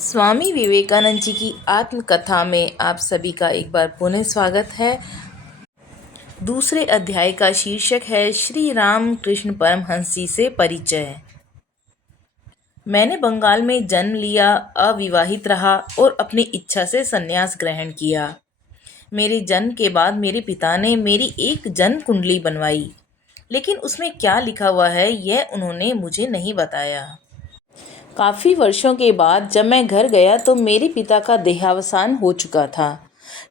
स्वामी विवेकानंद जी की आत्मकथा में आप सभी का एक बार पुनः स्वागत है। दूसरे अध्याय का शीर्षक है श्री राम कृष्ण परमहंस जी से परिचय। मैंने बंगाल में जन्म लिया, अविवाहित रहा और अपनी इच्छा से संन्यास ग्रहण किया। मेरे जन्म के बाद मेरे पिता ने मेरी एक जन्म कुंडली बनवाई, लेकिन उसमें क्या लिखा हुआ है यह उन्होंने मुझे नहीं बताया। काफ़ी वर्षों के बाद जब मैं घर गया तो मेरे पिता का देहावसान हो चुका था।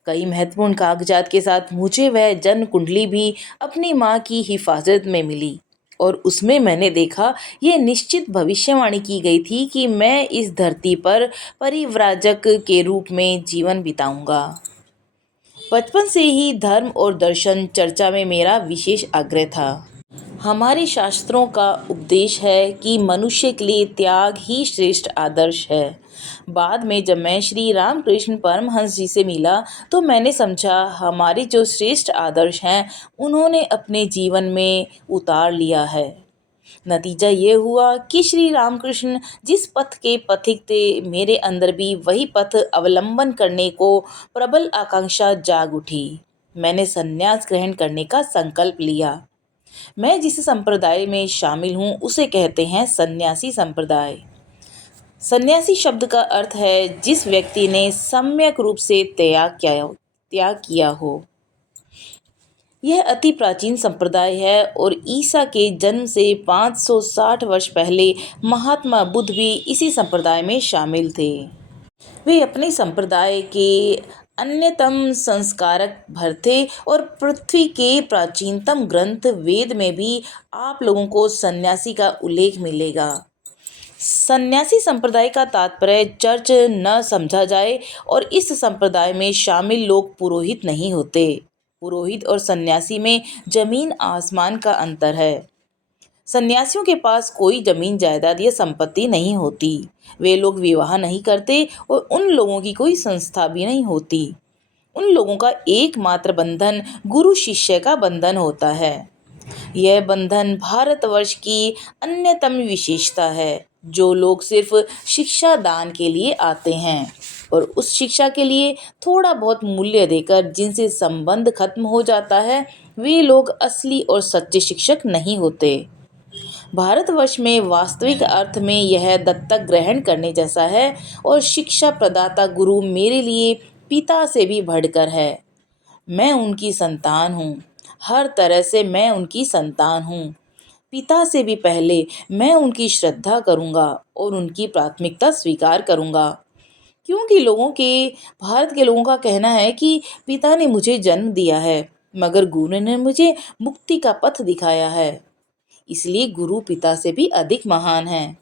कई महत्वपूर्ण कागजात के साथ मुझे वह जन्म कुंडली भी अपनी माँ की हिफाजत में मिली और उसमें मैंने देखा ये निश्चित भविष्यवाणी की गई थी कि मैं इस धरती पर परिव्राजक के रूप में जीवन बिताऊंगा। बचपन से ही धर्म और दर्शन चर्चा में मेरा विशेष आग्रह था। हमारे शास्त्रों का उपदेश है कि मनुष्य के लिए त्याग ही श्रेष्ठ आदर्श है। बाद में जब मैं श्री रामकृष्ण परमहंस जी से मिला तो मैंने समझा हमारे जो श्रेष्ठ आदर्श हैं उन्होंने अपने जीवन में उतार लिया है। नतीजा ये हुआ कि श्री रामकृष्ण जिस पथ के पथिक थे, मेरे अंदर भी वही पथ अवलंबन करने को प्रबल आकांक्षा जाग उठी। मैंने संन्यास ग्रहण करने का संकल्प लिया। मैं जिस संप्रदाय में शामिल हूँ उसे कहते हैं सन्यासी संप्रदाय। सन्यासी शब्द का अर्थ है जिस व्यक्ति ने सम्यक रूप से त्याग किया हो। यह अति प्राचीन संप्रदाय है और ईसा के जन्म से 560 वर्ष पहले महात्मा बुद्ध भी इसी संप्रदाय में शामिल थे। वे अपने संप्रदाय के अन्यतम संस्कारक भर थे और पृथ्वी के प्राचीनतम ग्रंथ वेद में भी आप लोगों को सन्यासी का उल्लेख मिलेगा। सन्यासी संप्रदाय का तात्पर्य चर्च न समझा जाए और इस संप्रदाय में शामिल लोग पुरोहित नहीं होते। पुरोहित और सन्यासी में जमीन आसमान का अंतर है। सन्यासियों के पास कोई जमीन जायदाद या संपत्ति नहीं होती। वे लोग विवाह नहीं करते और उन लोगों की कोई संस्था भी नहीं होती। उन लोगों का एकमात्र बंधन गुरु शिष्य का बंधन होता है। यह बंधन भारतवर्ष की अन्यतम विशेषता है। जो लोग सिर्फ शिक्षा दान के लिए आते हैं और उस शिक्षा के लिए थोड़ा बहुत मूल्य देकर जिनसे संबंध खत्म हो जाता है, वे लोग असली और सच्चे शिक्षक नहीं होते। भारतवर्ष में वास्तविक अर्थ में यह दत्तक ग्रहण करने जैसा है और शिक्षा प्रदाता गुरु मेरे लिए पिता से भी बढ़कर है। मैं उनकी संतान हूँ। हर तरह से मैं उनकी संतान हूँ। पिता से भी पहले मैं उनकी श्रद्धा करूँगा और उनकी प्राथमिकता स्वीकार करूँगा, क्योंकि भारत के लोगों का कहना है कि पिता ने मुझे जन्म दिया है मगर गुरु ने मुझे मुक्ति का पथ दिखाया है। इसलिए गुरु पिता से भी अधिक महान है।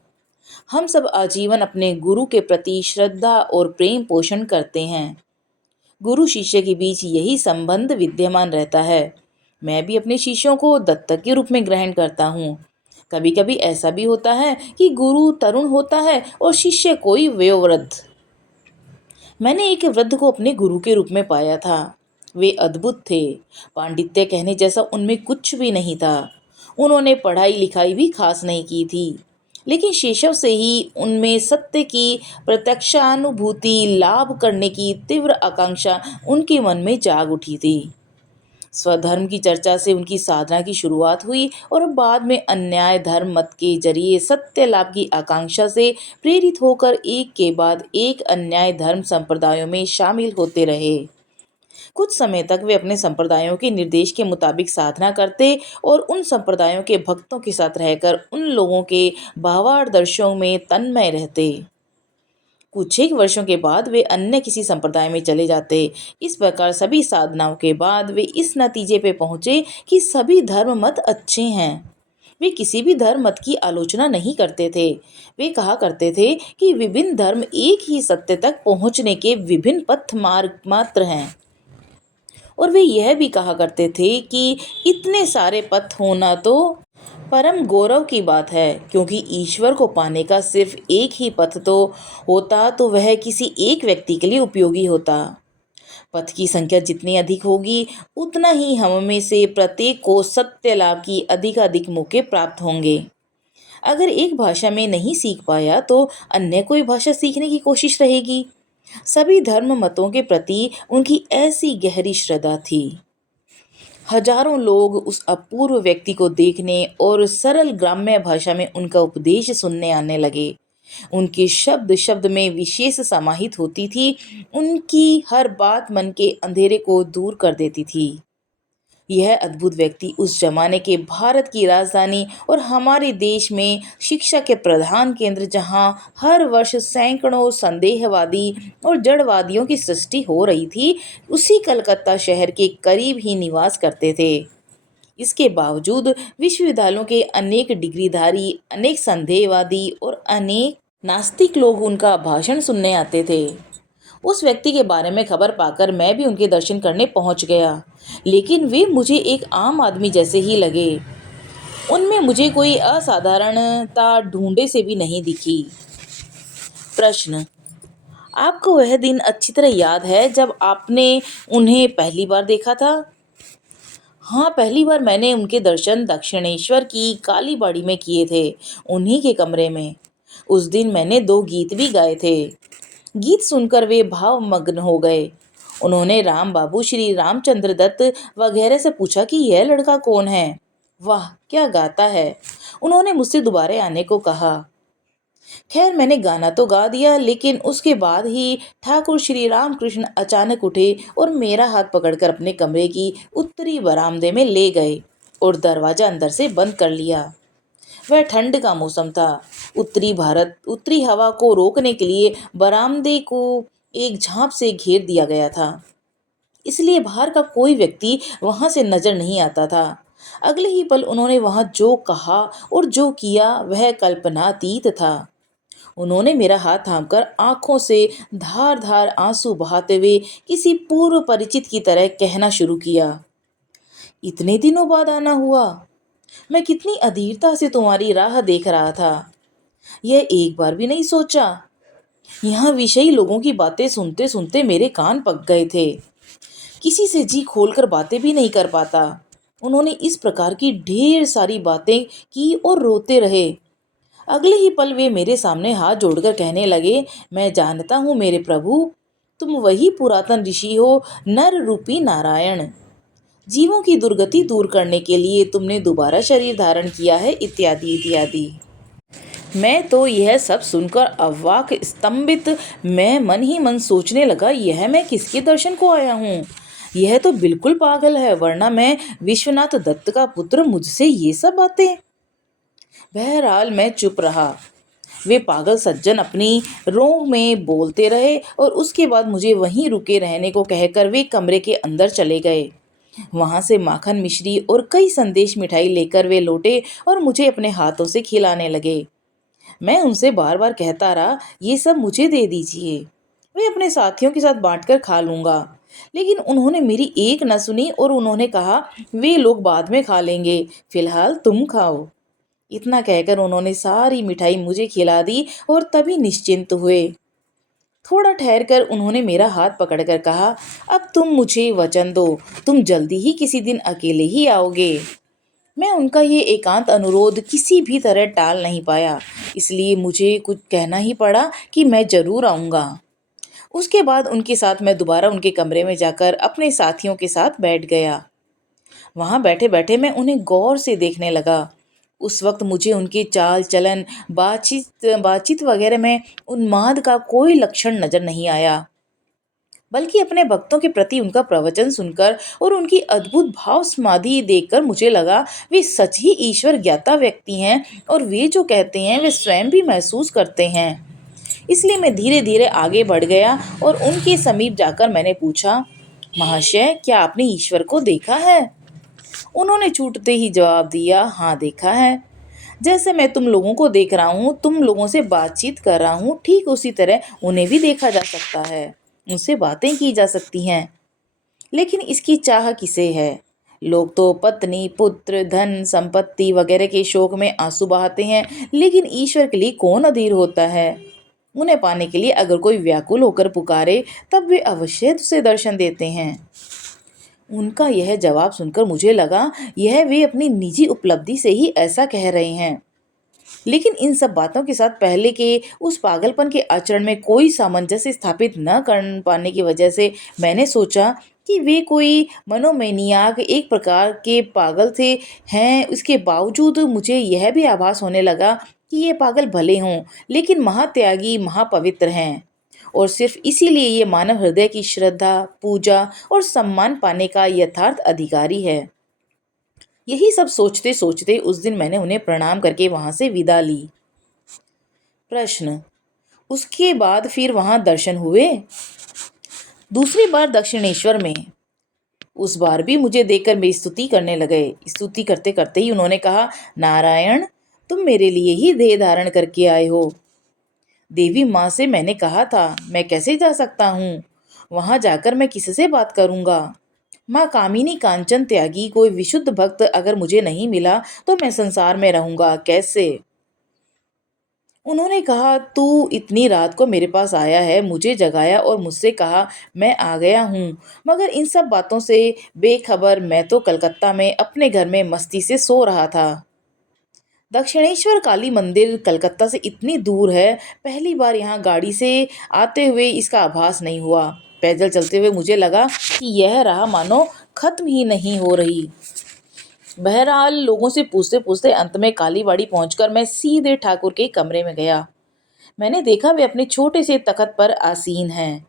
हम सब आजीवन अपने गुरु के प्रति श्रद्धा और प्रेम पोषण करते हैं। गुरु शिष्य के बीच यही संबंध विद्यमान रहता है। मैं भी अपने शिष्यों को दत्तक के रूप में ग्रहण करता हूँ। कभी कभी ऐसा भी होता है कि गुरु तरुण होता है और शिष्य कोई वयोवृद्ध। मैंने एक वृद्ध को अपने गुरु के रूप में पाया था। वे अद्भुत थे। पांडित्य कहने जैसा उनमें कुछ भी नहीं था। उन्होंने पढ़ाई लिखाई भी खास नहीं की थी, लेकिन शैशव से ही उनमें सत्य की प्रत्यक्षानुभूति लाभ करने की तीव्र आकांक्षा उनके मन में जाग उठी थी। स्वधर्म की चर्चा से उनकी साधना की शुरुआत हुई और बाद में अन्याय धर्म मत के जरिए सत्य लाभ की आकांक्षा से प्रेरित होकर एक के बाद एक अन्याय धर्म संप्रदायों में शामिल होते रहे। कुछ समय तक वे अपने संप्रदायों के निर्देश के मुताबिक साधना करते और उन संप्रदायों के भक्तों के साथ रहकर उन लोगों के भावादर्शों में तन्मय रहते। कुछ एक वर्षों के बाद वे अन्य किसी संप्रदाय में चले जाते। इस प्रकार सभी साधनाओं के बाद वे इस नतीजे पे पहुँचे कि सभी धर्म मत अच्छे हैं। वे किसी भी धर्म मत की आलोचना नहीं करते थे। वे कहा करते थे कि विभिन्न धर्म एक ही सत्य तक पहुँचने के विभिन्न पथ मार्ग मात्र हैं। और वे यह भी कहा करते थे कि इतने सारे पथ होना तो परम गौरव की बात है, क्योंकि ईश्वर को पाने का सिर्फ एक ही पथ तो होता तो वह किसी एक व्यक्ति के लिए उपयोगी होता। पथ की संख्या जितनी अधिक होगी उतना ही हम में से प्रत्येक को सत्य लाभ की अधिकाधिक मौके प्राप्त होंगे। अगर एक भाषा में नहीं सीख पाया तो अन्य कोई भाषा सीखने की कोशिश रहेगी। सभी धर्म मतों के प्रति उनकी ऐसी गहरी श्रद्धा थी। हजारों लोग उस अपूर्व व्यक्ति को देखने और सरल ग्राम्य भाषा में उनका उपदेश सुनने आने लगे। उनके शब्द शब्द में विशेष समाहित होती थी। उनकी हर बात मन के अंधेरे को दूर कर देती थी। यह अद्भुत व्यक्ति उस जमाने के भारत की राजधानी और हमारे देश में शिक्षा के प्रधान केंद्र, जहां हर वर्ष सैकड़ों संदेहवादी और जड़वादियों की सृष्टि हो रही थी, उसी कलकत्ता शहर के करीब ही निवास करते थे। इसके बावजूद विश्वविद्यालयों के अनेक डिग्रीधारी, अनेक संदेहवादी और अनेक नास्तिक लोग उनका भाषण सुनने आते थे। उस व्यक्ति के बारे में खबर पाकर मैं भी उनके दर्शन करने पहुंच गया, लेकिन वे मुझे एक आम आदमी जैसे ही लगे। उनमें मुझे कोई असाधारणता ढूंढे से भी नहीं दिखी। प्रश्न: आपको वह दिन अच्छी तरह याद है जब आपने उन्हें पहली बार देखा था? हाँ, पहली बार मैंने उनके दर्शन दक्षिणेश्वर की काली बाड़ी में किए थे, उन्हीं के कमरे में। उस दिन मैंने 2 गीत भी गाए थे। गीत सुनकर वे भावमग्न हो गए। उन्होंने राम बाबू, श्री रामचंद्र दत्त वगैरह से पूछा कि यह लड़का कौन है। वाह, क्या गाता है। उन्होंने मुझसे दोबारा आने को कहा। खैर, मैंने गाना तो गा दिया, लेकिन उसके बाद ही ठाकुर श्री रामकृष्ण अचानक उठे और मेरा हाथ पकड़कर अपने कमरे की उत्तरी बरामदे में ले गए और दरवाजा अंदर से बंद कर लिया। वह ठंड का मौसम था। उत्तरी हवा को रोकने के लिए बरामदे को एक झांप से घेर दिया गया था, इसलिए बाहर का कोई व्यक्ति वहां से नजर नहीं आता था। अगले ही पल उन्होंने वहां जो कहा और जो किया वह कल्पनातीत था। उन्होंने मेरा हाथ थामकर आंखों से धार धार आंसू बहाते हुए किसी पूर्व परिचित की तरह कहना शुरू किया, इतने दिनों बाद आना हुआ। मैं कितनी अधीरता से तुम्हारी राह देख रहा था। यह एक बार भी नहीं सोचा। यहाँ विषयी लोगों की बातें सुनते सुनते मेरे कान पक गए थे। किसी से जी खोलकर बातें भी नहीं कर पाता। उन्होंने इस प्रकार की ढेर सारी बातें की और रोते रहे। अगले ही पल वे मेरे सामने हाथ जोड़कर कहने लगे, मैं जानता हूँ मेरे प्रभु, तुम वही पुरातन ऋषि हो, नर रूपी नारायण। जीवों की दुर्गति दूर करने के लिए तुमने दोबारा शरीर धारण किया है, इत्यादि इत्यादि। मैं तो यह सब सुनकर अवाक स्तंभित, मैं मन ही मन सोचने लगा, यह मैं किसके दर्शन को आया हूँ। यह तो बिल्कुल पागल है, वरना मैं विश्वनाथ दत्त का पुत्र, मुझसे ये सब बातें। बहरहाल मैं चुप रहा। वे पागल सज्जन अपनी रोंग में बोलते रहे और उसके बाद मुझे वहीं रुके रहने को कहकर वे कमरे के अंदर चले गए। वहां से माखन मिश्री और कई संदेश मिठाई लेकर वे लौटे और मुझे अपने हाथों से खिलाने लगे। मैं उनसे बार बार कहता रहा, ये सब मुझे दे दीजिए, वे अपने साथियों के साथ बांटकर खा लूंगा। लेकिन उन्होंने मेरी एक न सुनी और उन्होंने कहा, वे लोग बाद में खा लेंगे, फिलहाल तुम खाओ। इतना कहकर उन्होंने सारी मिठाई मुझे खिला दी और तभी निश्चिंत हुए। थोड़ा ठहरकर उन्होंने मेरा हाथ पकड़कर कहा, अब तुम मुझे वचन दो, तुम जल्दी ही किसी दिन अकेले ही आओगे। मैं उनका ये एकांत अनुरोध किसी भी तरह टाल नहीं पाया, इसलिए मुझे कुछ कहना ही पड़ा कि मैं जरूर आऊँगा। उसके बाद उनके साथ मैं दोबारा उनके कमरे में जाकर अपने साथियों के साथ बैठ गया। वहाँ बैठे बैठे मैं उन्हें गौर से देखने लगा। उस वक्त मुझे उनके चाल चलन, बातचीत वगैरह में उन्माद का कोई लक्षण नजर नहीं आया, बल्कि अपने भक्तों के प्रति उनका प्रवचन सुनकर और उनकी अद्भुत भाव समाधि देखकर मुझे लगा वे सच ही ईश्वर ज्ञाता व्यक्ति हैं और वे जो कहते हैं वे स्वयं भी महसूस करते हैं। इसलिए मैं धीरे धीरे आगे बढ़ गया और उनके समीप जाकर मैंने पूछा, महाशय, क्या आपने ईश्वर को देखा है? उन्होंने छूटते ही जवाब दिया, हाँ देखा है। जैसे मैं तुम लोगों को देख रहा हूँ, तुम लोगों से बातचीत कर रहा हूँ, ठीक उसी तरह उन्हें भी देखा जा सकता है, उनसे बातें की जा सकती हैं। लेकिन इसकी चाह किसे है? लोग तो पत्नी, पुत्र, धन, संपत्ति वगैरह के शोक में आंसू बहाते हैं, लेकिन ईश्वर के लिए कौन अधीर होता है? उन्हें पाने के लिए अगर कोई व्याकुल होकर पुकारे, तब वे अवश्य उसे दर्शन देते हैं। उनका यह जवाब सुनकर मुझे लगा यह वे अपनी निजी उपलब्धि से ही ऐसा कह रहे हैं। लेकिन इन सब बातों के साथ पहले के उस पागलपन के आचरण में कोई सामंजस्य स्थापित न कर पाने की वजह से मैंने सोचा कि वे कोई मनोमैनियाक एक प्रकार के पागल थे हैं। उसके बावजूद मुझे यह भी आभास होने लगा कि ये पागल भले हों लेकिन महात्यागी महापवित्र हैं और सिर्फ इसीलिए ये मानव हृदय की श्रद्धा पूजा और सम्मान पाने का यथार्थ अधिकारी है। यही सब सोचते सोचते उस दिन मैंने उन्हें प्रणाम करके वहां से विदा ली। प्रश्न, उसके बाद फिर वहां दर्शन हुए? दूसरी बार दक्षिणेश्वर में। उस बार भी मुझे देखकर मेरी स्तुति करने लगे। स्तुति करते करते ही उन्होंने कहा, नारायण, तुम मेरे लिए ही देह धारण करके आए हो। देवी माँ से मैंने कहा था मैं कैसे जा सकता हूँ, वहां जाकर मैं किससे बात करूंगा। माँ कामिनी कांचन त्यागी कोई विशुद्ध भक्त अगर मुझे नहीं मिला तो मैं संसार में रहूंगा कैसे। उन्होंने कहा, तू इतनी रात को मेरे पास आया है, मुझे जगाया और मुझसे कहा मैं आ गया हूँ। मगर इन सब बातों से बेखबर मैं तो कलकत्ता में अपने घर में मस्ती से सो रहा था। दक्षिणेश्वर काली मंदिर कलकत्ता से इतनी दूर है, पहली बार यहाँ गाड़ी से आते हुए इसका आभास नहीं हुआ। पैदल चलते हुए मुझे लगा कि यह राह मानो खत्म ही नहीं हो रही। बहरहाल लोगों से पूछते पूछते अंत में कालीबाड़ी पहुंचकर मैं सीधे ठाकुर के कमरे में गया। मैंने देखा वे अपने छोटे से तख्त पर आसीन हैं।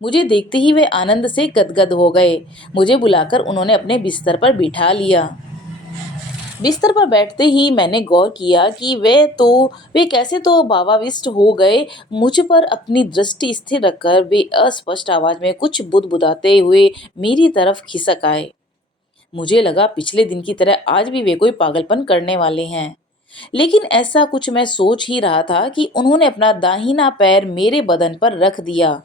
मुझे देखते ही वे आनंद से गदगद हो गए। मुझे बुलाकर उन्होंने अपने बिस्तर पर बिठा लिया। बिस्तर पर बैठते ही मैंने गौर किया कि वे कैसे तो भावाविष्ट हो गए। मुझ पर अपनी दृष्टि स्थिर रखकर वे अस्पष्ट आवाज में कुछ बुदबुदाते हुए मेरी तरफ खिसक आए। मुझे लगा पिछले दिन की तरह आज भी वे कोई पागलपन करने वाले हैं। लेकिन ऐसा कुछ मैं सोच ही रहा था कि उन्होंने अपना दाहिना पैर मेरे बदन पर रख दिया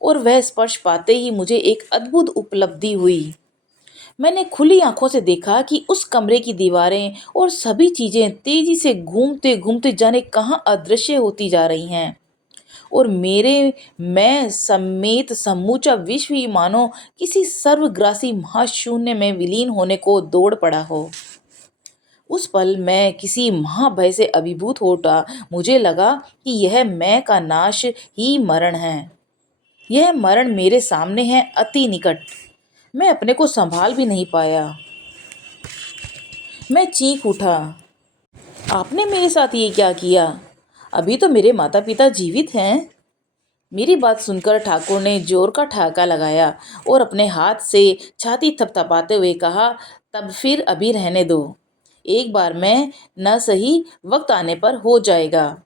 और वह स्पर्श पाते ही मुझे एक अद्भुत उपलब्धि हुई। मैंने खुली आंखों से देखा कि उस कमरे की दीवारें और सभी चीजें तेजी से घूमते घूमते जाने कहाँ अदृश्य होती जा रही हैं और मेरे मैं समेत समूचा विश्व ही मानो किसी सर्वग्रासी महाशून्य में विलीन होने को दौड़ पड़ा हो। उस पल मैं किसी महाभय से अभिभूत हो उठा। मुझे लगा कि यह मैं का नाश ही मरण है। यह मरण मेरे सामने है, अति निकट। मैं अपने को संभाल भी नहीं पाया। मैं चीख उठा, आपने मेरे साथ ये क्या किया? अभी तो मेरे माता पिता जीवित हैं। मेरी बात सुनकर ठाकुर ने जोर का ठहाका लगाया और अपने हाथ से छाती थपथपाते हुए कहा, तब फिर अभी रहने दो। एक बार में न सही, वक्त आने पर हो जाएगा।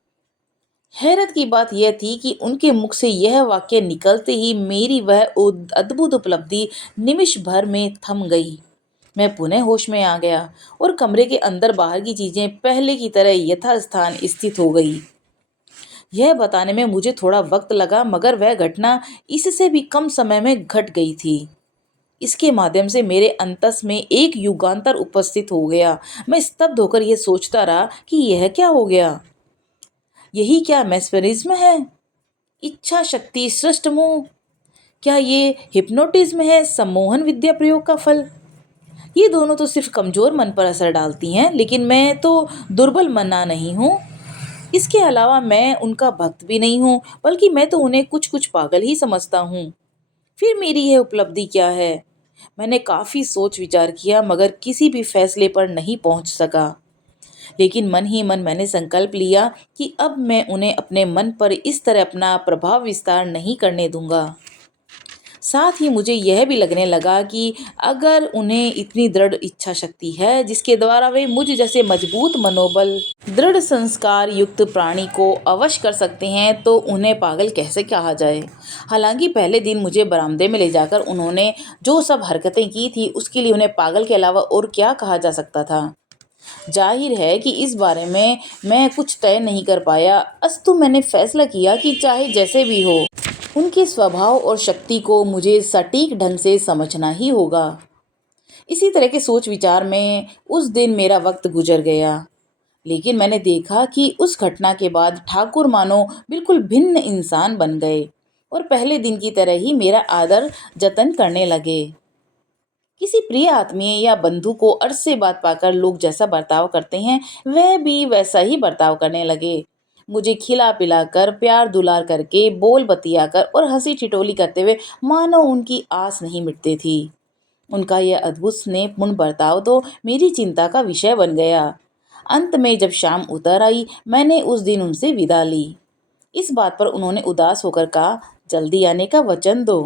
हैरत की बात यह थी कि उनके मुख से यह वाक्य निकलते ही मेरी वह अद्भुत उपलब्धि निमिष भर में थम गई। मैं पुनः होश में आ गया और कमरे के अंदर बाहर की चीजें पहले की तरह यथास्थान स्थित हो गई। यह बताने में मुझे थोड़ा वक्त लगा, मगर वह घटना इससे भी कम समय में घट गई थी। इसके माध्यम से मेरे अंतस में एक युगांतर उपस्थित हो गया। मैं स्तब्ध होकर यह सोचता रहा कि यह क्या हो गया। यही क्या मेस्मरिज्म है? इच्छा शक्ति सृष्ट मोह? क्या ये हिप्नोटिज्म है, सम्मोहन विद्या प्रयोग का फल? ये दोनों तो सिर्फ कमजोर मन पर असर डालती हैं, लेकिन मैं तो दुर्बल मना नहीं हूँ। इसके अलावा मैं उनका भक्त भी नहीं हूँ, बल्कि मैं तो उन्हें कुछ कुछ पागल ही समझता हूँ। फिर मेरी यह उपलब्धि क्या है? मैंने काफी सोच विचार किया, मगर किसी भी फैसले पर नहीं पहुंच सका। लेकिन मन ही मन मैंने संकल्प लिया कि अब मैं उन्हें अपने मन पर इस तरह अपना प्रभाव विस्तार नहीं करने दूंगा। साथ ही मुझे यह भी लगने लगा कि अगर उन्हें इतनी दृढ़ इच्छा शक्ति है जिसके द्वारा वे मुझ जैसे मजबूत मनोबल दृढ़ संस्कार युक्त प्राणी को अवश्य कर सकते हैं, तो उन्हें पागल कैसे कहा जाए। हालांकि पहले दिन मुझे बरामदे में ले जाकर उन्होंने जो सब हरकतें की थी उसके लिए उन्हें पागल के अलावा और क्या कहा जा सकता था। जाहिर है कि इस बारे में मैं कुछ तय नहीं कर पाया। अस्तु मैंने फैसला किया कि चाहे जैसे भी हो, उनके स्वभाव और शक्ति को मुझे सटीक ढंग से समझना ही होगा। इसी तरह के सोच विचार में उस दिन मेरा वक्त गुजर गया। लेकिन मैंने देखा कि उस घटना के बाद ठाकुर मानो बिल्कुल भिन्न इंसान बन गए और पहले दिन की तरह ही मेरा आदर जतन करने लगे। किसी प्रिय आत्मीय या बंधु को अरसे बाद पाकर लोग जैसा बर्ताव करते हैं, वह भी वैसा ही बर्ताव करने लगे। मुझे खिला पिलाकर, प्यार दुलार करके, बोल बतियाकर और हंसी ठिठोली करते हुए मानो उनकी आस नहीं मिटती थी। उनका यह अद्भुत स्नेहपूर्ण बर्ताव तो मेरी चिंता का विषय बन गया। अंत में जब शाम उतर आई, मैंने उस दिन उनसे विदा ली। इस बात पर उन्होंने उदास होकर कहा, जल्दी आने का वचन दो।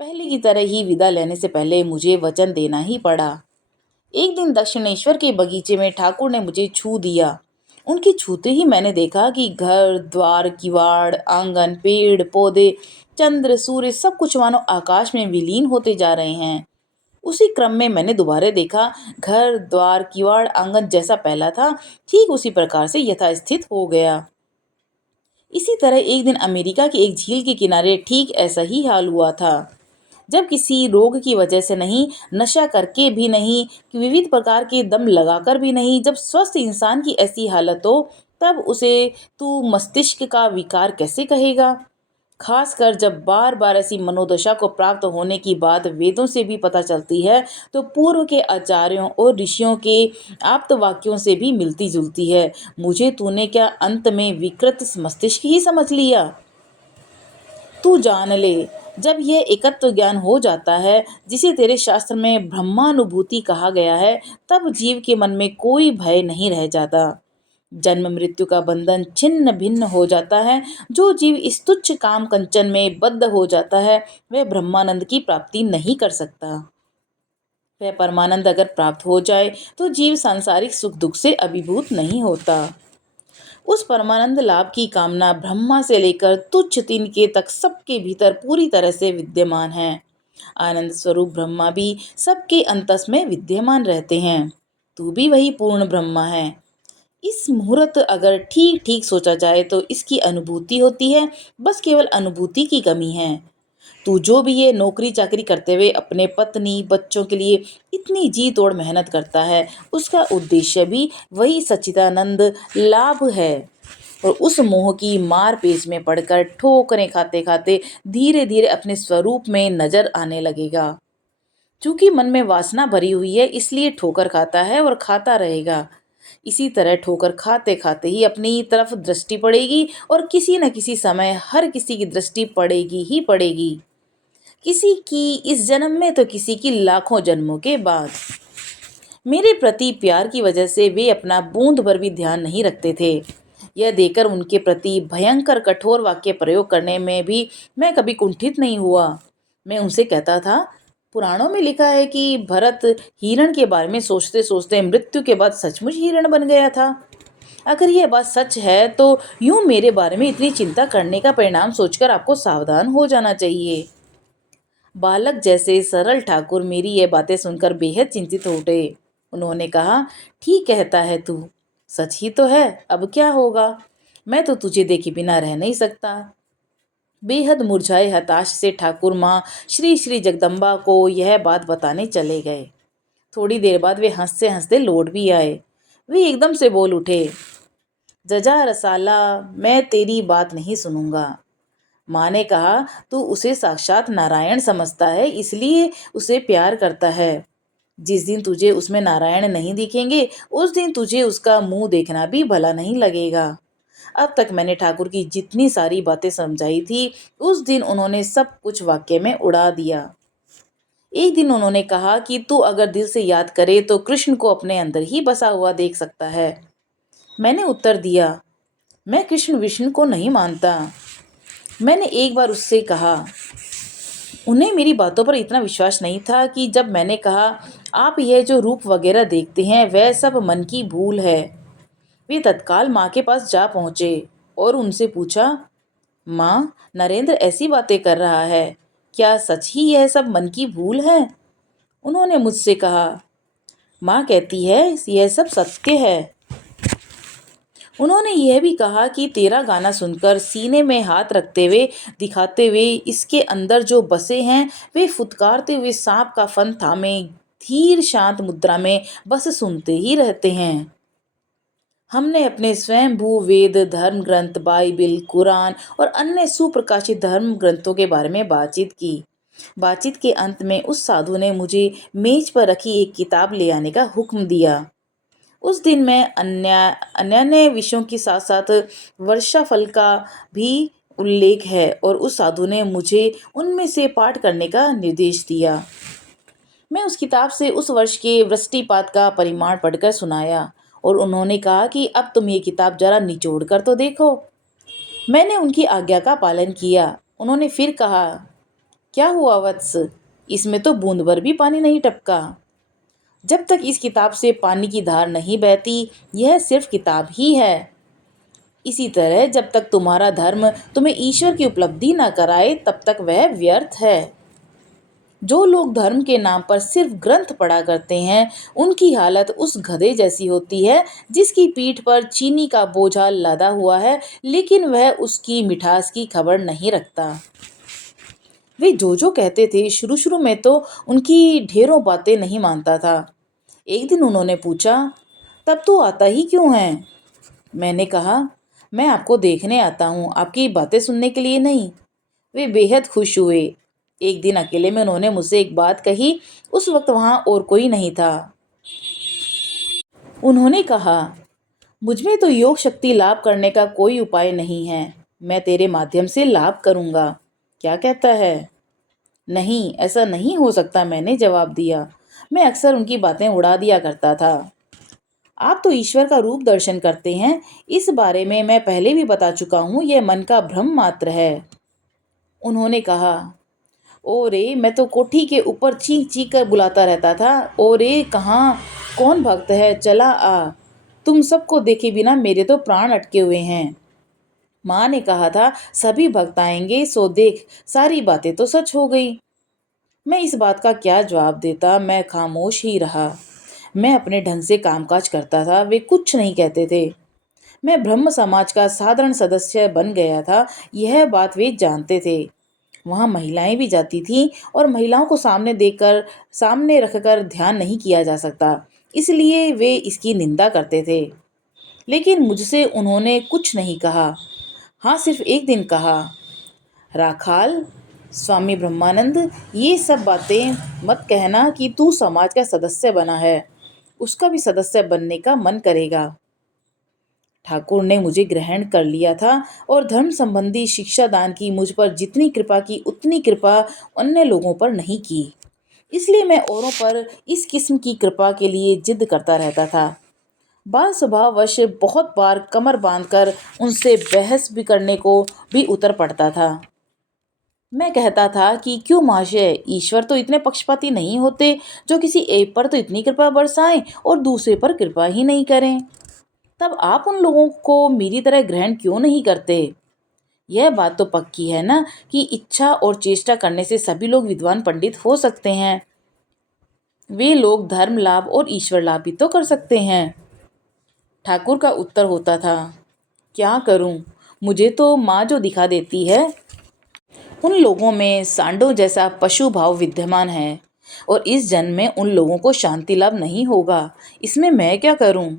पहले की तरह ही विदा लेने से पहले मुझे वचन देना ही पड़ा। एक दिन दक्षिणेश्वर के बगीचे में ठाकुर ने मुझे छू दिया। उनके छूते ही मैंने देखा कि घर द्वार किवाड़ आंगन पेड़ पौधे चंद्र सूर्य सब कुछ मानो आकाश में विलीन होते जा रहे हैं। उसी क्रम में मैंने दोबारा देखा, घर द्वार किवाड़ आंगन जैसा पहला था, ठीक उसी प्रकार से यथास्थित हो गया। इसी तरह एक दिन अमेरिका की एक झील के किनारे ठीक ऐसा ही हाल हुआ था। जब किसी रोग की वजह से नहीं, नशा करके भी नहीं, कि विविध प्रकार के दम लगाकर भी नहीं, जब स्वस्थ इंसान की ऐसी हालत हो, तब उसे तू मस्तिष्क का विकार कैसे कहेगा। खासकर जब बार बार ऐसी मनोदशा को प्राप्त होने की बात वेदों से भी पता चलती है, तो पूर्व के आचार्यों और ऋषियों के आप्त वाक्यों से भी मिलती जुलती है। मुझे तूने क्या अंत में विकृत मस्तिष्क ही समझ लिया। तू जान ले, जब यह एकत्व ज्ञान हो जाता है, जिसे तेरे शास्त्र में ब्रह्मानुभूति कहा गया है, तब जीव के मन में कोई भय नहीं रह जाता। जन्म मृत्यु का बंधन छिन्न भिन्न हो जाता है। जो जीव इस तुच्छ काम कंचन में बद्ध हो जाता है, वह ब्रह्मानंद की प्राप्ति नहीं कर सकता। वह परमानंद अगर प्राप्त हो जाए, तो जीव सांसारिक सुख दुख से अभिभूत नहीं होता। उस परमानंद लाभ की कामना ब्रह्मा से लेकर तुच्छ तिनके तक सबके भीतर पूरी तरह से विद्यमान है। आनंद स्वरूप ब्रह्मा भी सबके अंतस में विद्यमान रहते हैं। तू भी वही पूर्ण ब्रह्मा है। इस मुहूर्त अगर ठीक ठीक सोचा जाए तो इसकी अनुभूति होती है, बस केवल अनुभूति की कमी है। तू जो भी ये नौकरी चाकरी करते हुए अपने पत्नी बच्चों के लिए इतनी जी तोड़ मेहनत करता है, उसका उद्देश्य भी वही सच्चिदानंद लाभ है। और उस मोह की मार पेच में पड़कर ठोकरें खाते खाते धीरे धीरे अपने स्वरूप में नजर आने लगेगा। चूंकि मन में वासना भरी हुई है, इसलिए ठोकर खाता है और खाता रहेगा। इसी तरह ठोकर खाते खाते ही अपनी तरफ दृष्टि पड़ेगी, और किसी न किसी समय हर किसी की दृष्टि पड़ेगी ही पड़ेगी। किसी की इस जन्म में तो किसी की लाखों जन्मों के बाद। मेरे प्रति प्यार की वजह से वे अपना बूंद भर भी ध्यान नहीं रखते थे। यह देखकर उनके प्रति भयंकर कठोर वाक्य प्रयोग करने में भी मैं कभी कुंठित नहीं हुआ। मैं उनसे कहता था, पुराणों में लिखा है कि भरत हिरण के बारे में सोचते सोचते मृत्यु के बाद सचमुच हिरण बन गया था। अगर यह बात सच है, तो यूं मेरे बारे में इतनी चिंता करने का परिणाम सोचकर आपको सावधान हो जाना चाहिए। बालक जैसे सरल ठाकुर मेरी ये बातें सुनकर बेहद चिंतित हो उठे। उन्होंने कहा, ठीक कहता है तू, सच ही तो है, अब क्या होगा। मैं तो तुझे देखे बिना रह नहीं सकता। बेहद मुरझाए हताश से ठाकुर माँ श्री श्री जगदम्बा को यह बात बताने चले गए। थोड़ी देर बाद वे हंसते हंसते लौट भी आए। वे एकदम से बोल उठे, जजा रसाला, मैं तेरी बात नहीं सुनूंगा। माँ ने कहा, तू उसे साक्षात नारायण समझता है, इसलिए उसे प्यार करता है। जिस दिन तुझे उसमें नारायण नहीं दिखेंगे, उस दिन तुझे उसका मुंह देखना भी भला नहीं लगेगा। अब तक मैंने ठाकुर की जितनी सारी बातें समझाई थी, उस दिन उन्होंने सब कुछ वाक्य में उड़ा दिया। एक दिन उन्होंने कहा कि तू अगर दिल से याद करे तो कृष्ण को अपने अंदर ही बसा हुआ देख सकता है। मैंने उत्तर दिया, मैं कृष्ण विष्णु को नहीं मानता। मैंने एक बार उससे कहा, उन्हें मेरी बातों पर इतना विश्वास नहीं था कि जब मैंने कहा, आप यह जो रूप वगैरह देखते हैं वह सब मन की भूल है। वे तत्काल माँ के पास जा पहुँचे और उनसे पूछा, माँ, नरेंद्र ऐसी बातें कर रहा है, क्या सच ही यह सब मन की भूल है। उन्होंने मुझसे कहा, माँ कहती है यह सब सत्य है। उन्होंने यह भी कहा कि तेरा गाना सुनकर सीने में हाथ रखते हुए दिखाते हुए इसके अंदर जो बसे हैं, वे फुदकारते हुए सांप का फन थामे धीर शांत मुद्रा में बस सुनते ही रहते हैं। हमने अपने स्वयंभू वेद धर्म ग्रंथ बाइबिल कुरान और अन्य सुप्रकाशित धर्म ग्रंथों के बारे में बातचीत की। बातचीत के अंत में उस साधु ने मुझे मेज पर रखी एक किताब ले आने का हुक्म दिया। उस दिन मैं अन्य अन्य विषयों के साथ साथ वर्षाफल का भी उल्लेख है और उस साधु ने मुझे उनमें से पाठ करने का निर्देश दिया। मैं उस किताब से उस वर्ष के वृष्टिपात का परिमाण पढ़कर सुनाया और उन्होंने कहा कि अब तुम ये किताब जरा निचोड़ कर तो देखो। मैंने उनकी आज्ञा का पालन किया। उन्होंने फिर कहा, क्या हुआ वत्स, इसमें तो बूंद भर भी पानी नहीं टपका। जब तक इस किताब से पानी की धार नहीं बहती, यह सिर्फ किताब ही है। इसी तरह जब तक तुम्हारा धर्म तुम्हें ईश्वर की उपलब्धि न कराए, तब तक वह व्यर्थ है। जो लोग धर्म के नाम पर सिर्फ ग्रंथ पढ़ा करते हैं, उनकी हालत उस गधे जैसी होती है जिसकी पीठ पर चीनी का बोझा लदा हुआ है, लेकिन वह उसकी मिठास की खबर नहीं रखता। वे जो कहते थे, शुरू शुरू में तो उनकी ढेरों बातें नहीं मानता था। एक दिन उन्होंने पूछा, तब तो आता ही क्यों है? मैंने कहा, मैं आपको देखने आता हूँ, आपकी बातें सुनने के लिए नहीं। वे बेहद खुश हुए। एक दिन अकेले में उन्होंने मुझसे एक बात कही। उस वक्त वहाँ और कोई नहीं था। उन्होंने कहा, मुझमें तो योग शक्ति लाभ करने का कोई उपाय नहीं है। मैं तेरे माध्यम से लाभ करूँगा, क्या कहता है? नहीं, ऐसा नहीं हो सकता, मैंने जवाब दिया। मैं अक्सर उनकी बातें उड़ा दिया करता था। आप तो ईश्वर का रूप दर्शन करते हैं, इस बारे में मैं पहले भी बता चुका हूँ, यह मन का भ्रम मात्र है। उन्होंने कहा, ओ रे, मैं तो कोठी के ऊपर चीख चीख कर बुलाता रहता था, ओ रे, कहाँ, कौन भक्त है, चला आ। तुम सबको देखे बिना मेरे तो प्राण अटके हुए हैं। माँ ने कहा था सभी भक्त आएंगे, सो देख, सारी बातें तो सच हो गई। मैं इस बात का क्या जवाब देता? मैं खामोश ही रहा। मैं अपने ढंग से कामकाज करता था, वे कुछ नहीं कहते थे। मैं ब्रह्म समाज का साधारण सदस्य बन गया था, यह बात वे जानते थे। वहाँ महिलाएं भी जाती थीं और महिलाओं को सामने रखकर ध्यान नहीं किया जा सकता, इसलिए वे इसकी निंदा करते थे। लेकिन मुझसे उन्होंने कुछ नहीं कहा। हाँ, सिर्फ एक दिन कहा, राखाल, स्वामी ब्रह्मानंद, ये सब बातें मत कहना कि तू समाज का सदस्य बना है, उसका भी सदस्य बनने का मन करेगा। ठाकुर ने मुझे ग्रहण कर लिया था और धर्म संबंधी शिक्षा दान की मुझ पर जितनी कृपा की, उतनी कृपा अन्य लोगों पर नहीं की। इसलिए मैं औरों पर इस किस्म की कृपा के लिए जिद करता रहता था। बाल स्वभाववश बहुत बार कमर बांधकर उनसे बहस भी करने को भी उतर पड़ता था। मैं कहता था कि क्यों महाशय, ईश्वर तो इतने पक्षपाती नहीं होते जो किसी एक पर तो इतनी कृपा बरसाएं और दूसरे पर कृपा ही नहीं करें। तब आप उन लोगों को मेरी तरह ग्रहण क्यों नहीं करते? यह बात तो पक्की है ना कि इच्छा और चेष्टा करने से सभी लोग विद्वान पंडित हो सकते हैं। वे लोग धर्म लाभ और ईश्वर लाभ भी तो कर सकते हैं। ठाकुर का उत्तर होता था, क्या करूं, मुझे तो माँ जो दिखा देती है, उन लोगों में सांडों जैसा पशु भाव विद्यमान है और इस जन्म में उन लोगों को शांति लाभ नहीं होगा। इसमें मैं क्या करूं?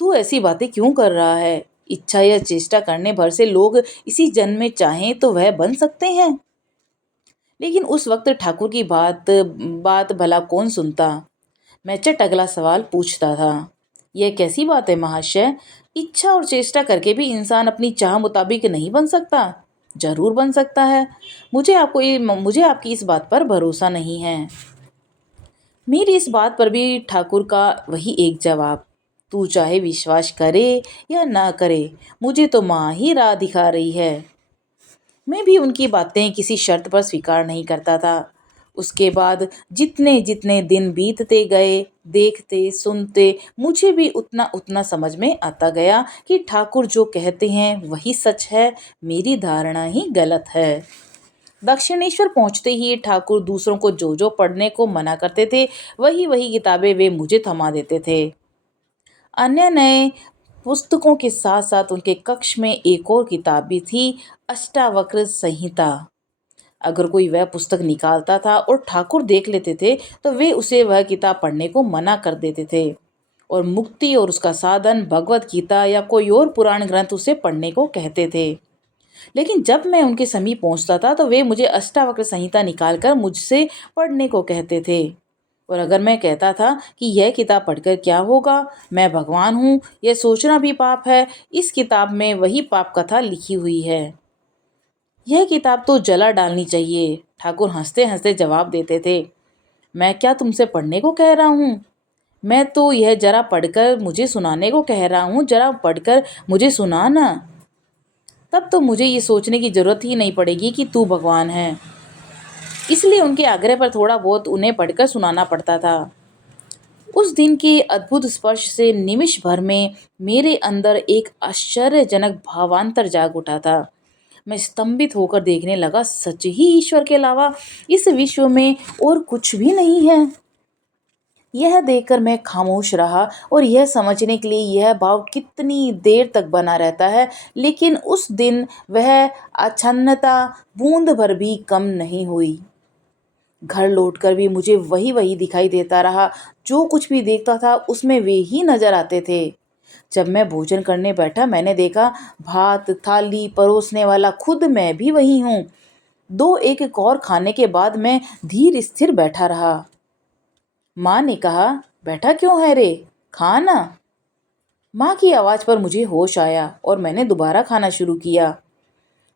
तू ऐसी बातें क्यों कर रहा है? इच्छा या चेष्टा करने भर से लोग इसी जन्म में चाहें तो वह बन सकते हैं। लेकिन उस वक्त ठाकुर की बात बात भला कौन सुनता? मैं चट अगला सवाल पूछता था, यह कैसी बात है महाशय? इच्छा और चेष्टा करके भी इंसान अपनी चाह मुताबिक नहीं बन सकता? जरूर बन सकता है। मुझे आपकी इस बात पर भरोसा नहीं है। मेरी इस बात पर भी ठाकुर का वही एक जवाब, तू चाहे विश्वास करे या ना करे, मुझे तो माँ ही राह दिखा रही है। मैं भी उनकी बातें किसी शर्त पर स्वीकार नहीं करता था। उसके बाद जितने जितने दिन बीतते गए, देखते सुनते मुझे भी उतना उतना समझ में आता गया कि ठाकुर जो कहते हैं वही सच है, मेरी धारणा ही गलत है। दक्षिणेश्वर पहुंचते ही ठाकुर दूसरों को जो पढ़ने को मना करते थे, वही वही किताबें वे मुझे थमा देते थे। अन्य नए पुस्तकों के साथ साथ उनके कक्ष में एक और किताब भी थी, अष्टावक्र संहिता। अगर कोई वह पुस्तक निकालता था और ठाकुर देख लेते थे, तो वे उसे वह किताब पढ़ने को मना कर देते थे और मुक्ति और उसका साधन भगवत गीता या कोई और पुराण ग्रंथ उसे पढ़ने को कहते थे। लेकिन जब मैं उनके समीप पहुंचता था तो वे मुझे अष्टावक्र संहिता निकालकर मुझसे पढ़ने को कहते थे। और अगर मैं कहता था कि यह किताब पढ़कर क्या होगा, मैं भगवान हूँ, यह सोचना भी पाप है, इस किताब में वही पाप कथा लिखी हुई है, यह किताब तो जला डालनी चाहिए, ठाकुर हंसते हंसते जवाब देते थे। मैं क्या तुमसे पढ़ने को कह रहा हूँ, मैं तो यह जरा पढ़कर मुझे सुनाने को कह रहा हूँ, जरा पढ़कर मुझे सुना ना। तब तो मुझे ये सोचने की जरूरत ही नहीं पड़ेगी कि तू भगवान है। इसलिए उनके आग्रह पर थोड़ा बहुत उन्हें पढ़कर सुनाना पड़ता था। उस दिन के अद्भुत स्पर्श से निमिष भर में मेरे अंदर एक आश्चर्यजनक भावांतर जाग उठा था। मैं स्तंभित होकर देखने लगा, सच ही ईश्वर के अलावा इस विश्व में और कुछ भी नहीं है। यह देखकर मैं खामोश रहा और यह समझने के लिए यह भाव कितनी देर तक बना रहता है, लेकिन उस दिन वह आच्छन्नता बूंद भर भी कम नहीं हुई। घर लौटकर भी मुझे वही वही दिखाई देता रहा। जो कुछ भी देखता था उसमें वे ही नजर आते थे। जब मैं भोजन करने बैठा मैंने देखा भात थाली परोसने वाला खुद मैं भी वही हूँ। दो एक कौर खाने के बाद मैं धीर स्थिर बैठा रहा। माँ ने कहा, बैठा क्यों है रे, खा ना। माँ की आवाज़ पर मुझे होश आया और मैंने दोबारा खाना शुरू किया।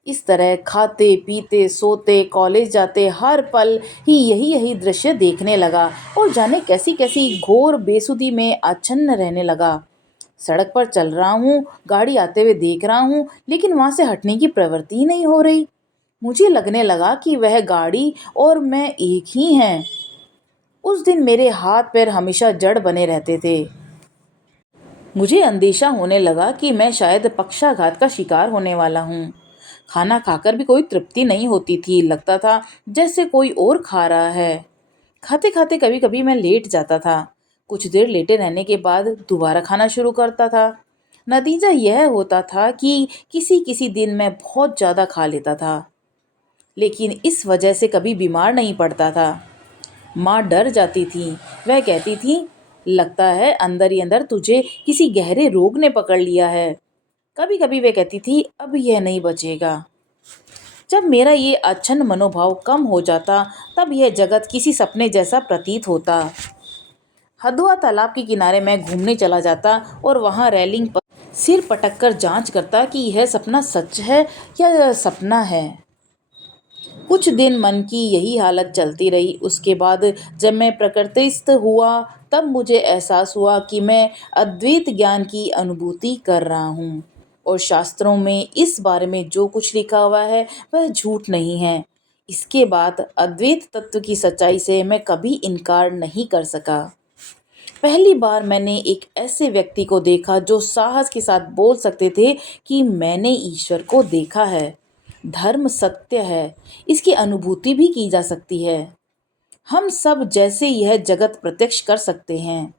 इस तरह खाते पीते सोते कॉलेज जाते हर पल ही यही यही दृश्य देखने लगा और जाने कैसी कैसी घोर बेसुधी में आच्छन्न रहने लगा। सड़क पर चल रहा हूँ, गाड़ी आते हुए देख रहा हूँ, लेकिन वहां से हटने की प्रवृत्ति ही नहीं हो रही। मुझे लगने लगा कि वह गाड़ी और मैं एक ही हैं। उस दिन मेरे हाथ पैर हमेशा जड़ बने रहते थे। मुझे अंदेशा होने लगा कि मैं शायद पक्षाघात का शिकार होने वाला हूँ। खाना खाकर भी कोई तृप्ति नहीं होती थी, लगता था जैसे कोई और खा रहा है। खाते खाते कभी कभी मैं लेट जाता था। कुछ देर लेटे रहने के बाद दोबारा खाना शुरू करता था। नतीजा यह होता था कि किसी किसी दिन मैं बहुत ज़्यादा खा लेता था, लेकिन इस वजह से कभी बीमार नहीं पड़ता था। माँ डर जाती थी। वह कहती थी, लगता है अंदर ही अंदर तुझे किसी गहरे रोग ने पकड़ लिया है। कभी कभी वह कहती थी, अब यह नहीं बचेगा। जब मेरा ये अछन्न मनोभाव कम हो जाता तब यह जगत किसी सपने जैसा प्रतीत होता। हदुआ तालाब के किनारे मैं घूमने चला जाता और वहाँ रेलिंग पर सिर पटक कर जांच करता कि यह सपना सच है या सपना है। कुछ दिन मन की यही हालत चलती रही। उसके बाद जब मैं प्रकृतिस्थ हुआ तब मुझे एहसास हुआ कि मैं अद्वैत ज्ञान की अनुभूति कर रहा हूँ और शास्त्रों में इस बारे में जो कुछ लिखा हुआ है वह झूठ नहीं है। इसके बाद अद्वैत तत्व की सच्चाई से मैं कभी इनकार नहीं कर सका। पहली बार मैंने एक ऐसे व्यक्ति को देखा जो साहस के साथ बोल सकते थे कि मैंने ईश्वर को देखा है। धर्म सत्य है, इसकी अनुभूति भी की जा सकती है। हम सब जैसे यह जगत प्रत्यक्ष कर सकते हैं,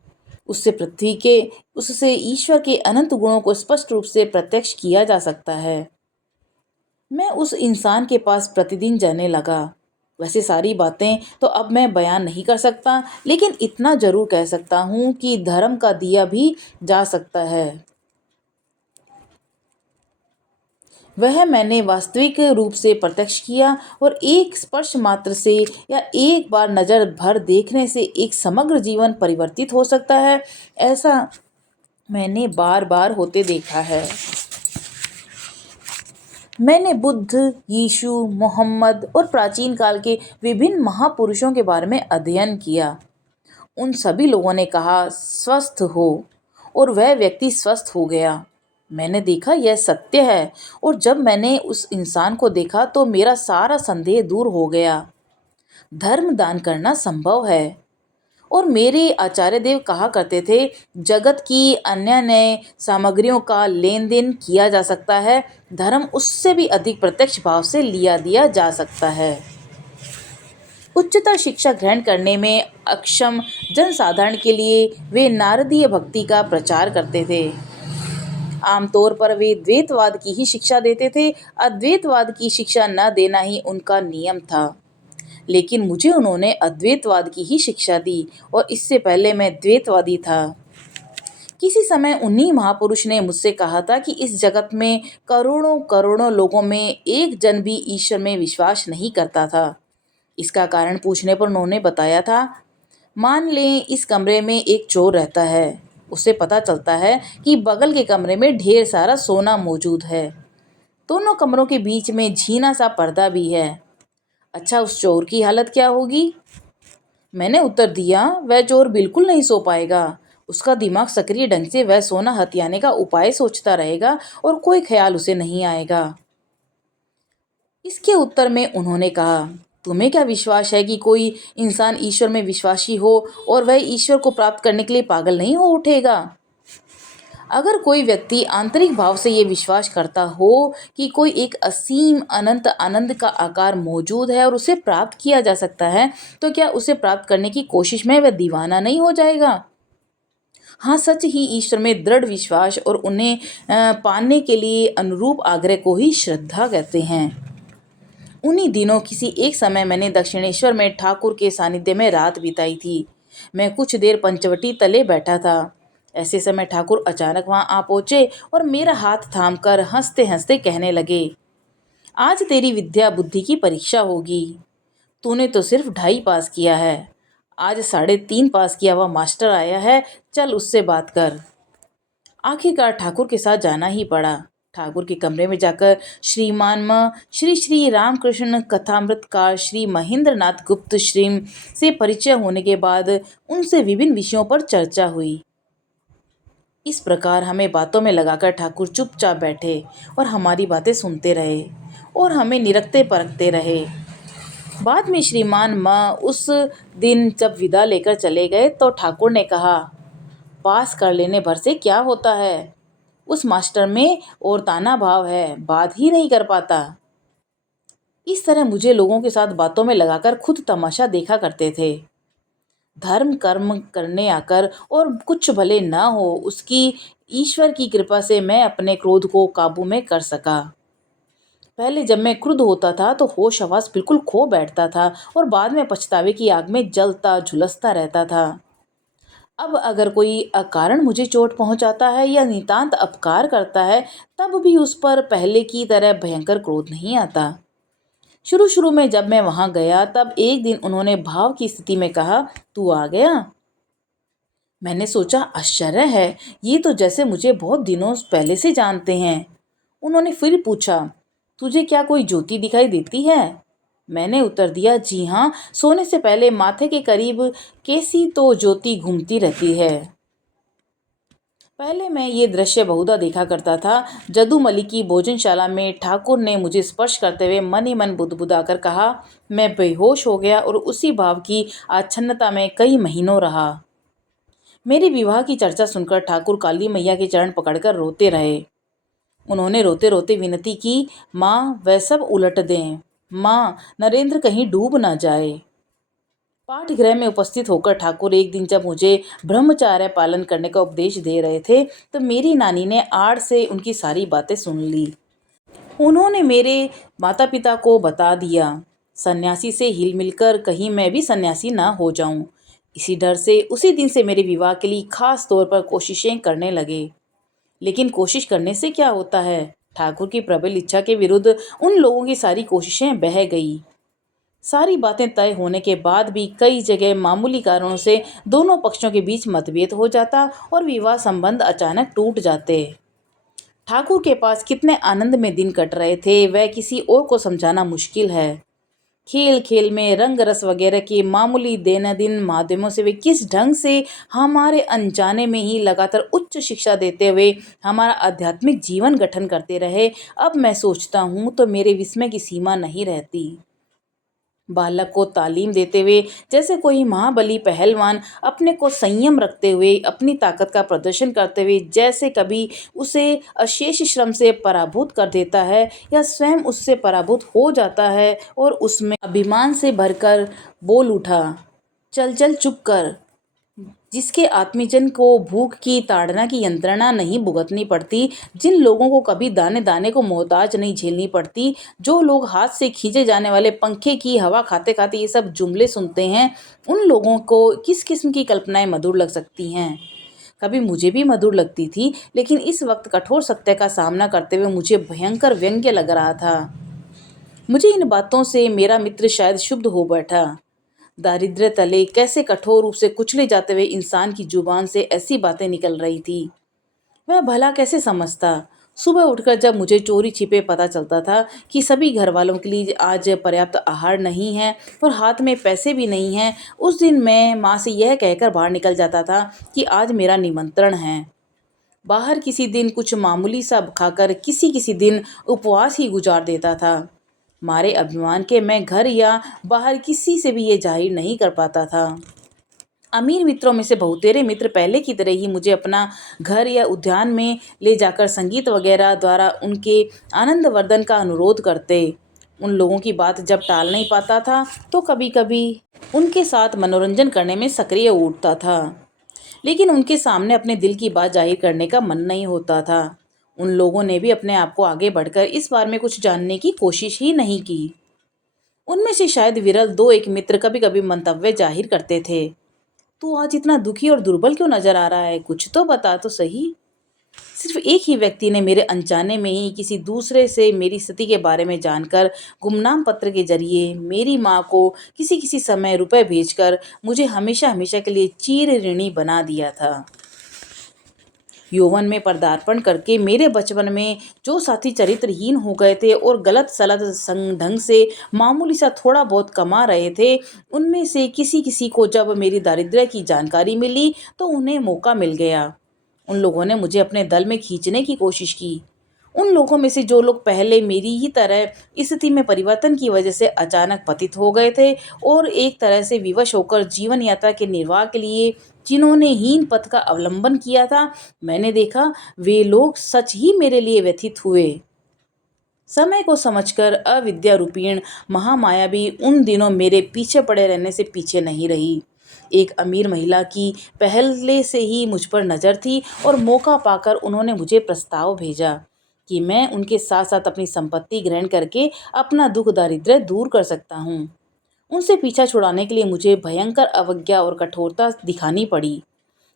उससे पृथ्वी के उससे ईश्वर के अनंत गुणों को स्पष्ट रूप से प्रत्यक्ष किया जा सकता है। मैं उस इंसान के पास प्रतिदिन जाने लगा। वैसे सारी बातें तो अब मैं बयान नहीं कर सकता, लेकिन इतना जरूर कह सकता हूँ कि धर्म का दिया भी जा सकता है। वह मैंने वास्तविक रूप से प्रत्यक्ष किया और एक स्पर्श मात्र से या एक बार नज़र भर देखने से एक समग्र जीवन परिवर्तित हो सकता है, ऐसा मैंने बार बार होते देखा है। मैंने बुद्ध, यीशु, मोहम्मद और प्राचीन काल के विभिन्न महापुरुषों के बारे में अध्ययन किया। उन सभी लोगों ने कहा स्वस्थ हो और वह व्यक्ति स्वस्थ हो गया। मैंने देखा यह सत्य है और जब मैंने उस इंसान को देखा तो मेरा सारा संदेह दूर हो गया। धर्म दान करना संभव है और मेरे आचार्य देव कहा करते थे, जगत की अन्य नए सामग्रियों का लेन देन किया जा सकता है, धर्म उससे भी अधिक प्रत्यक्ष भाव से लिया दिया जा सकता है। उच्चतर शिक्षा ग्रहण करने में अक्षम जनसाधारण के लिए वे नारदीय भक्ति का प्रचार करते थे। आमतौर पर वे द्वैतवाद की ही शिक्षा देते थे, अद्वैतवाद की शिक्षा न देना ही उनका नियम था। लेकिन मुझे उन्होंने अद्वैतवाद की ही शिक्षा दी और इससे पहले मैं द्वैतवादी था। किसी समय उन्हीं महापुरुष ने मुझसे कहा था कि इस जगत में करोड़ों करोड़ों लोगों में एक जन भी ईश्वर में विश्वास नहीं करता था। इसका कारण पूछने पर उन्होंने बताया था, मान लें इस कमरे में एक चोर रहता है। उसे पता चलता है कि बगल के कमरे में ढेर सारा सोना मौजूद है। दोनों कमरों के बीच में झीना सा पर्दा भी है। अच्छा, उस चोर की हालत क्या होगी? मैंने उत्तर दिया, वह चोर बिल्कुल नहीं सो पाएगा। उसका दिमाग सक्रिय ढंग से वह सोना हथियाने का उपाय सोचता रहेगा और कोई ख्याल उसे नहीं आएगा। इसके उत्तर में उन्होंने कहा, तुम्हें क्या विश्वास है कि कोई इंसान ईश्वर में विश्वासी हो और वह ईश्वर को प्राप्त करने के लिए पागल नहीं हो उठेगा? अगर कोई व्यक्ति आंतरिक भाव से ये विश्वास करता हो कि कोई एक असीम अनंत आनंद का आकार मौजूद है और उसे प्राप्त किया जा सकता है, तो क्या उसे प्राप्त करने की कोशिश में वह दीवाना नहीं हो जाएगा? हाँ, सच ही ईश्वर में दृढ़ विश्वास और उन्हें पाने के लिए अनुरूप आग्रह को ही श्रद्धा कहते हैं। उन्हीं दिनों किसी एक समय मैंने दक्षिणेश्वर में ठाकुर के सानिध्य में रात बिताई थी। मैं कुछ देर पंचवटी तले बैठा था। ऐसे समय ठाकुर अचानक वहां आ पहुंचे और मेरा हाथ थामकर हंसते हंसते कहने लगे, आज तेरी विद्या बुद्धि की परीक्षा होगी। तूने तो सिर्फ 2.5 पास किया है। आज 3.5 पास किया हुआ मास्टर आया है, चल उससे बात कर। आखिरकार ठाकुर के साथ जाना ही पड़ा। ठाकुर के कमरे में जाकर श्रीमान श्री श्री रामकृष्ण कथामृतकार श्री महेंद्र नाथ गुप्त श्री से परिचय होने के बाद उनसे विभिन्न विषयों पर चर्चा हुई। इस प्रकार हमें बातों में लगाकर ठाकुर चुपचाप बैठे और हमारी बातें सुनते रहे और हमें निरखते परखते रहे। बाद में श्रीमान उस दिन जब विदा लेकर चले गए तो ठाकुर ने कहा, पास कर लेने भर से क्या होता है? उस मास्टर में और ताना भाव है, बात ही नहीं कर पाता। इस तरह मुझे लोगों के साथ बातों में लगाकर खुद तमाशा देखा करते थे। धर्म कर्म करने आकर और कुछ भले ना हो, उसकी ईश्वर की कृपा से मैं अपने क्रोध को काबू में कर सका। पहले जब मैं क्रुद्ध होता था तो होश हवास बिल्कुल खो बैठता था और बाद में पछतावे की आग में जलता झुलसता रहता था। अब अगर कोई अकारण मुझे चोट पहुंचाता है या नितांत अपकार करता है, तब भी उस पर पहले की तरह भयंकर क्रोध नहीं आता। शुरू शुरू में जब मैं वहां गया तब एक दिन उन्होंने भाव की स्थिति में कहा, तू आ गया। मैंने सोचा, आश्चर्य है, ये तो जैसे मुझे बहुत दिनों पहले से जानते हैं। उन्होंने फिर पूछा, तुझे क्या कोई ज्योति दिखाई देती है? मैंने उत्तर दिया, जी हाँ, सोने से पहले माथे के करीब कैसी तो ज्योति घूमती रहती है। पहले मैं ये दृश्य बहुधा देखा करता था। जदूमली की भोजनशाला में ठाकुर ने मुझे स्पर्श करते हुए मन ही मन बुदबुदाकर कहा। मैं बेहोश हो गया और उसी भाव की आच्छन्नता में कई महीनों रहा। मेरे विवाह की चर्चा सुनकर ठाकुर काली मैया के चरण पकड़कर रोते रहे। उन्होंने रोते रोते विनती की, माँ वह सब उलट दें, माँ नरेंद्र कहीं डूब ना जाए। पाठगृह में उपस्थित होकर ठाकुर एक दिन जब मुझे ब्रह्मचार्य पालन करने का उपदेश दे रहे थे तो मेरी नानी ने आड़ से उनकी सारी बातें सुन ली। उन्होंने मेरे माता पिता को बता दिया, सन्यासी से हिल मिलकर कहीं मैं भी सन्यासी ना हो जाऊं। इसी डर से उसी दिन से मेरे विवाह के लिए खास तौर पर कोशिशें करने लगे। लेकिन कोशिश करने से क्या होता है? ठाकुर की प्रबल इच्छा के विरुद्ध उन लोगों की सारी कोशिशें बह गई। सारी बातें तय होने के बाद भी कई जगह मामूली कारणों से दोनों पक्षों के बीच मतभेद हो जाता और विवाह संबंध अचानक टूट जाते। ठाकुर के पास कितने आनंद में दिन कट रहे थे, वह किसी और को समझाना मुश्किल है। खेल खेल में रंग रस वगैरह के मामूली दैनंदिन माध्यमों से वे किस ढंग से हमारे अनजाने में ही लगातार उच्च शिक्षा देते हुए हमारा आध्यात्मिक जीवन गठन करते रहे, अब मैं सोचता हूँ तो मेरे विस्मय की सीमा नहीं रहती। बालक को तालीम देते हुए जैसे कोई महाबली पहलवान अपने को संयम रखते हुए अपनी ताकत का प्रदर्शन करते हुए जैसे कभी उसे अशेष श्रम से पराभूत कर देता है या स्वयं उससे पराभूत हो जाता है और उसमें अभिमान से भरकर बोल उठा, चल चल चुप कर। जिसके आत्मीजन को भूख की ताड़ना की यंत्रणा नहीं भुगतनी पड़ती, जिन लोगों को कभी दाने दाने को मोहताज नहीं झेलनी पड़ती, जो लोग हाथ से खींचे जाने वाले पंखे की हवा खाते खाते ये सब जुमले सुनते हैं, उन लोगों को किस किस्म की कल्पनाएं मधुर लग सकती हैं। कभी मुझे भी मधुर लगती थी, लेकिन इस वक्त कठोर सत्य का सामना करते हुए मुझे भयंकर व्यंग्य लग रहा था। मुझे इन बातों से मेरा मित्र शायद क्षुब्ध हो बैठा। दारिद्र्य तले कैसे कठोर रूप से कुचले जाते हुए इंसान की जुबान से ऐसी बातें निकल रही थी, वह भला कैसे समझता। सुबह उठकर जब मुझे चोरी छिपे पता चलता था कि सभी घर वालों के लिए आज पर्याप्त आहार नहीं है और हाथ में पैसे भी नहीं हैं, उस दिन मैं माँ से यह कहकर बाहर निकल जाता था कि आज मेरा निमंत्रण है। बाहर किसी दिन कुछ मामूली सा खाकर किसी किसी दिन उपवास ही गुजार देता था। मारे अभिमान के मैं घर या बाहर किसी से भी ये जाहिर नहीं कर पाता था। अमीर मित्रों में से बहुतेरे मित्र पहले की तरह ही मुझे अपना घर या उद्यान में ले जाकर संगीत वगैरह द्वारा उनके आनंदवर्धन का अनुरोध करते। उन लोगों की बात जब टाल नहीं पाता था तो कभी कभी उनके साथ मनोरंजन करने में सक्रिय उठता था, लेकिन उनके सामने अपने दिल की बात जाहिर करने का मन नहीं होता था। उन लोगों ने भी अपने आप को आगे बढ़कर इस बारे में कुछ जानने की कोशिश ही नहीं की। उनमें से शायद विरल दो एक मित्र कभी कभी मंतव्य जाहिर करते थे, तू आज इतना दुखी और दुर्बल क्यों नजर आ रहा है, कुछ तो बता तो सही। सिर्फ एक ही व्यक्ति ने मेरे अनजाने में ही किसी दूसरे से मेरी स्थिति के बारे में जानकर गुमनाम पत्र के जरिए मेरी माँ को किसी किसी समय रुपए भेजकर मुझे हमेशा हमेशा के लिए चिर ऋणी बना दिया था। यौवन में पदार्पण करके मेरे बचपन में जो साथी चरित्रहीन हो गए थे और गलत सलत संग ढंग से मामूली सा थोड़ा बहुत कमा रहे थे, उनमें से किसी किसी को जब मेरी दारिद्र्य की जानकारी मिली तो उन्हें मौका मिल गया। उन लोगों ने मुझे अपने दल में खींचने की कोशिश की। उन लोगों में से जो लोग पहले मेरी ही तरह स्थिति में परिवर्तन की वजह से अचानक पतित हो गए थे और एक तरह से विवश होकर जीवन यात्रा के निर्वाह के लिए जिन्होंने हीन पथ का अवलंबन किया था, मैंने देखा वे लोग सच ही मेरे लिए व्यथित हुए। समय को समझकर अविद्या रूपीण महामाया भी उन दिनों मेरे पीछे पड़े रहने से पीछे नहीं रही। एक अमीर महिला की पहले से ही मुझ पर नज़र थी और मौका पाकर उन्होंने मुझे प्रस्ताव भेजा कि मैं उनके साथ साथ अपनी संपत्ति ग्रहण करके अपना दुख दारिद्र्य दूर कर सकता हूँ। उनसे पीछा छुड़ाने के लिए मुझे भयंकर अवज्ञा और कठोरता दिखानी पड़ी।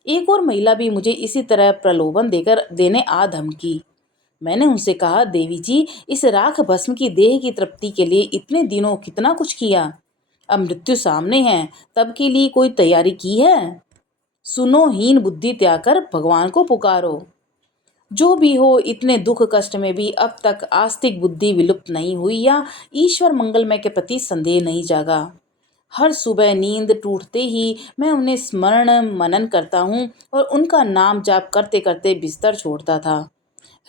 एक और महिला भी मुझे इसी तरह प्रलोभन देने आ धमकी। मैंने उनसे कहा, देवी जी, इस राख भस्म की देह की तृप्ति के लिए इतने दिनों कितना कुछ किया, अब मृत्यु सामने है, तब के लिए कोई तैयारी की है? सुनो, हीन बुद्धि त्याग कर भगवान को पुकारो। जो भी हो, इतने दुख कष्ट में भी अब तक आस्तिक बुद्धि विलुप्त नहीं हुई या ईश्वर मंगलमय के प्रति संदेह नहीं जागा। हर सुबह नींद टूटते ही मैं उन्हें स्मरण मनन करता हूँ और उनका नाम जाप करते करते बिस्तर छोड़ता था।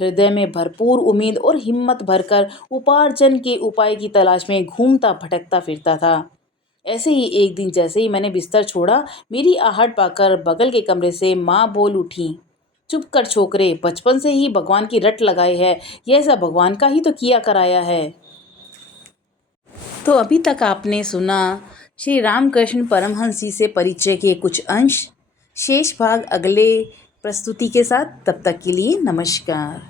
हृदय में भरपूर उम्मीद और हिम्मत भरकर उपार्जन के उपाय की तलाश में घूमता भटकता फिरता था। ऐसे ही एक दिन जैसे ही मैंने बिस्तर छोड़ा, मेरी आहट पाकर बगल के कमरे से माँ बोल उठी, चुप कर छोकरे, बचपन से ही भगवान की रट लगाई है, यह सब भगवान का ही तो किया कराया है। तो अभी तक आपने सुना श्री रामकृष्ण परमहंस जी से परिचय के कुछ अंश। शेष भाग अगले प्रस्तुति के साथ। तब तक के लिए नमस्कार।